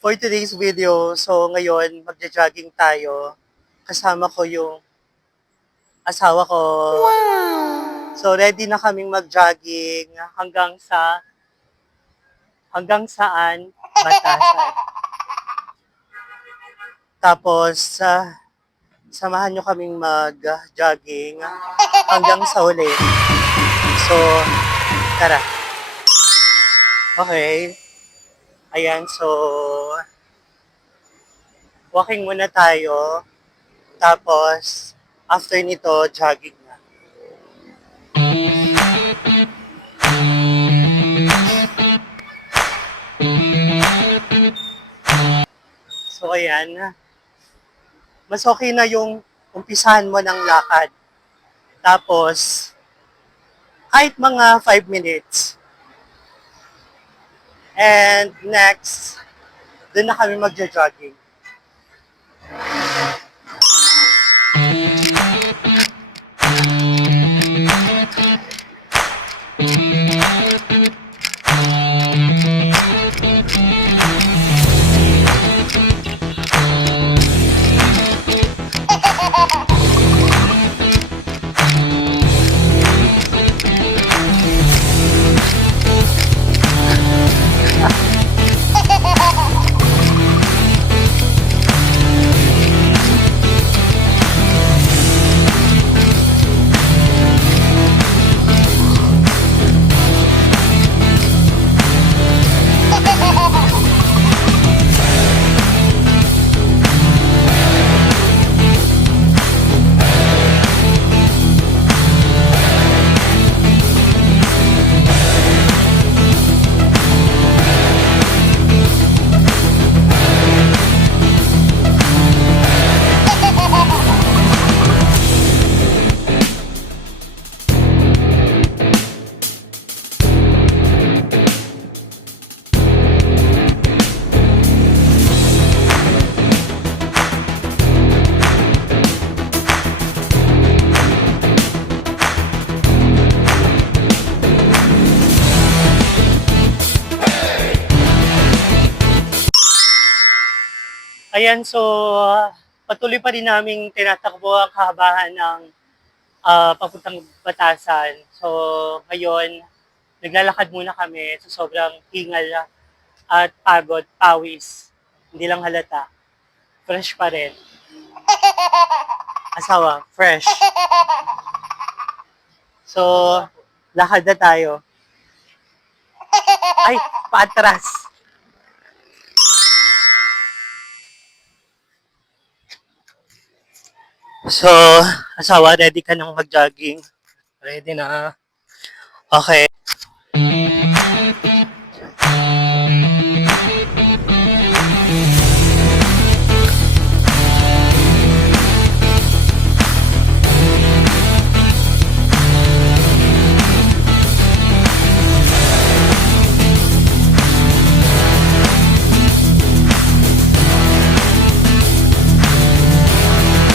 For today's video, so ngayon magja-jogging tayo. Kasama ko yung asawa ko. So ready na kaming mag-jogging hanggang saan? Batasan. Tapos samahan nyo kaming mag-jogging hanggang sa huli. So tara. Okay. Ayan, so walking muna tayo. Tapos, after nito, jogging na. So, ayan. Mas okay na yung umpisahan mo ng lakad. Tapos, kahit mga 5 minutes. And next, doon na kami magja-jogging. Ayan, so patuloy pa rin naming tinatakbo ang kahabahan ng papuntang Batasan. So ngayon, naglalakad muna kami sa sobrang hingal at pagod, pawis. Hindi lang halata. Fresh pa rin. Asawa, fresh. So, lakad na tayo. Ay, paatras. So, asawa, ready ka nang mag-jogging? Ready na. Okay.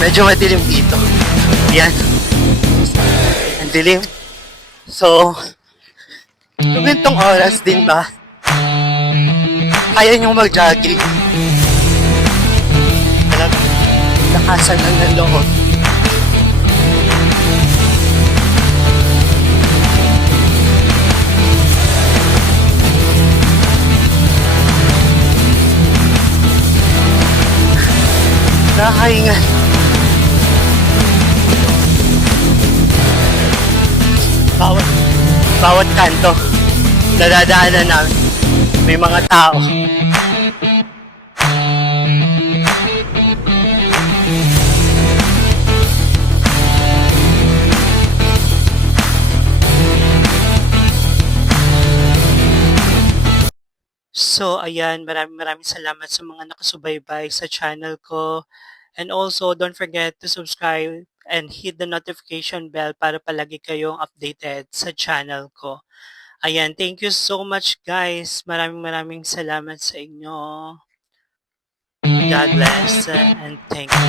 Medyo madilim dito. Yan. Ang dilim. So, kung itong oras din ba, kaya nyo mag-jogging. Talagang lakasan lang ng loob. Nakakahinga. Bawat kanto nadadaanan namin may mga tao. So ayan, maraming salamat sa mga nakasubaybay sa channel ko. And also, don't forget to subscribe and hit the notification bell para palagi kayong updated sa channel ko. Ayan, thank you so much guys. Maraming salamat sa inyo. God bless and thank you.